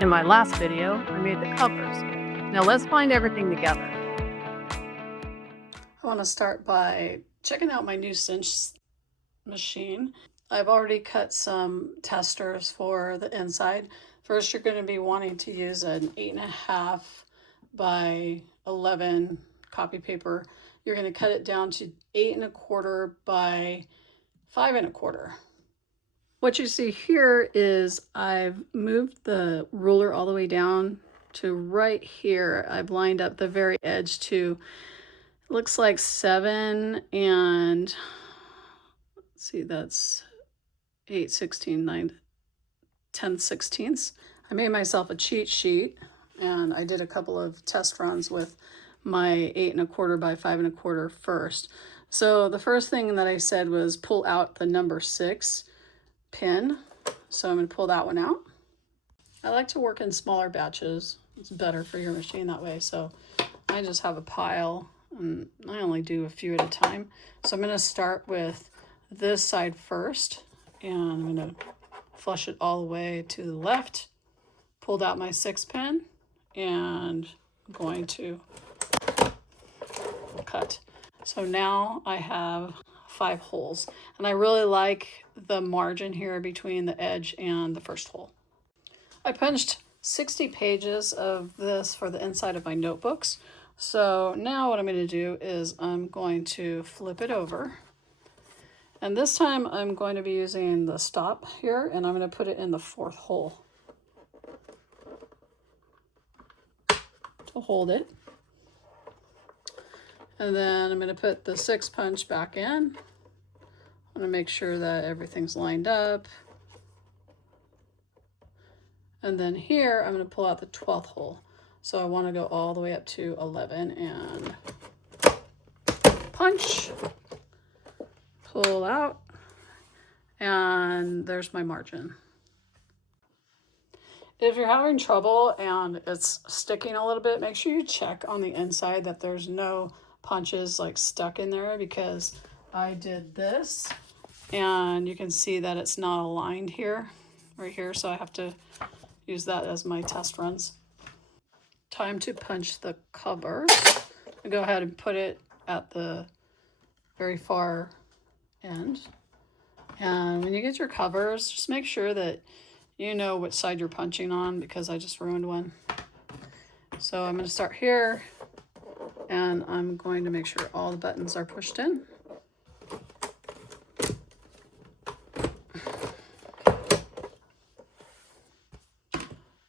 In my last video, I made the covers. Now let's bind everything together. I want to start by checking out my new cinch machine. I've already cut some testers for the inside. First, you're going to be wanting to use an 8.5 by 11 copy paper. You're going to cut it down to 8.25 by 5.25. What you see here is I've moved the ruler all the way down to right here. I've lined up the very edge to, looks like 7 and, let's see, that's 8, 16, 9, 10 sixteenths. I made myself a cheat sheet and I did a couple of test runs with my 8.25 by 5.25 first. So the first thing that I said was pull out the number 6 pin. So I'm going to pull that one out. I like to work in smaller batches. It's better for your machine that way. So I just have a pile and I only do a few at a time. So I'm going to start with this side first and I'm going to flush it all the way to the left. Pulled out my 6 pin and I'm going to cut. So now I have 5 holes and I really like the margin here between the edge and the first hole. I punched 60 pages of this for the inside of my notebooks. So now what I'm going to do is I'm going to flip it over. And this time I'm going to be using the stop here and I'm going to put it in the 4th hole to hold it. And then I'm going to put the 6 punch back in. I'm going to make sure that everything's lined up. And then here I'm going to pull out the 12th hole. So I want to go all the way up to 11 and punch, pull out, and there's my margin. If you're having trouble and it's sticking a little bit, make sure you check on the inside that there's no punches like stuck in there, because I did this and you can see that it's not aligned here, right here. So I have to use that as my test runs. Time to punch the cover. I go ahead and put it at the very far end. And when you get your covers, just make sure that you know which side you're punching on, because I just ruined one. So I'm going to start here and I'm going to make sure all the buttons are pushed in.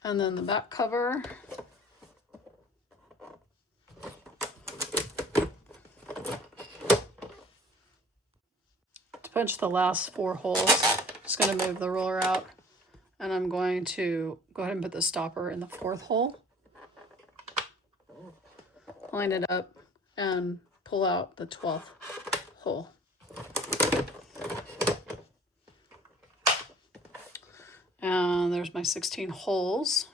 And then the back cover. To punch the last 4 holes, just going to move the ruler out and I'm going to go ahead and put the stopper in the 4th hole. Line it up and pull out the 12th hole. And there's my 16 holes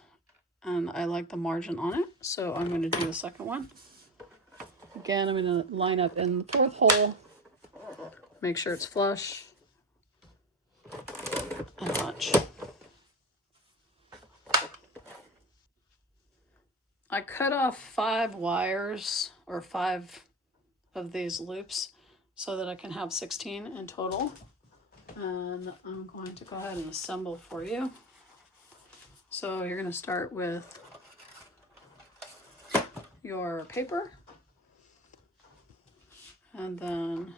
and I like the margin on it. So I'm going to do the second one. Again, I'm going to line up in the 4th hole, make sure it's flush, and punch. I cut off 5 wires or 5 of these loops so that I can have 16 in total. And I'm going to go ahead and assemble for you. So you're going to start with your paper and then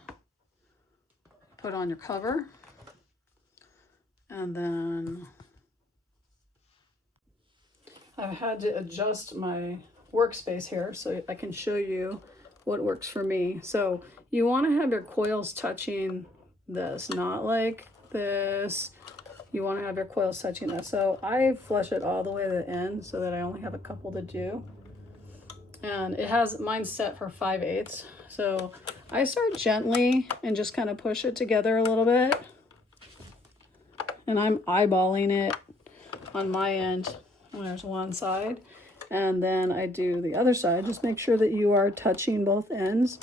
put on your cover and then I've had to adjust my workspace here so I can show you what works for me. So you want to have your coils touching this, not like this. You want to have your coils touching this. So I flush it all the way to the end so that I only have a couple to do. And it has mine set for 5/8. So I start gently and just kind of push it together a little bit. And I'm eyeballing it on my end. There's one side. And then I do the other side. Just make sure that you are touching both ends.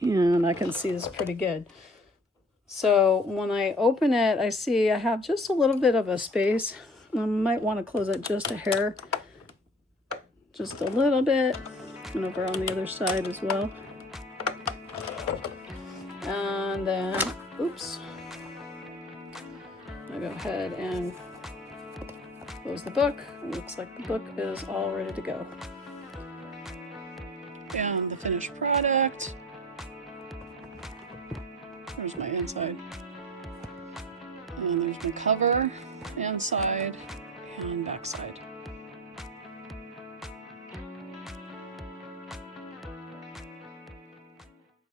And I can see this pretty good. So when I open it, I see I have just a little bit of a space. I might want to close it just a hair, just a little bit, and over on the other side as well. And then, oops, I'll go ahead and close the book. It looks like the book is all ready to go. And the finished product. There's my inside. And there's my cover, inside, and backside.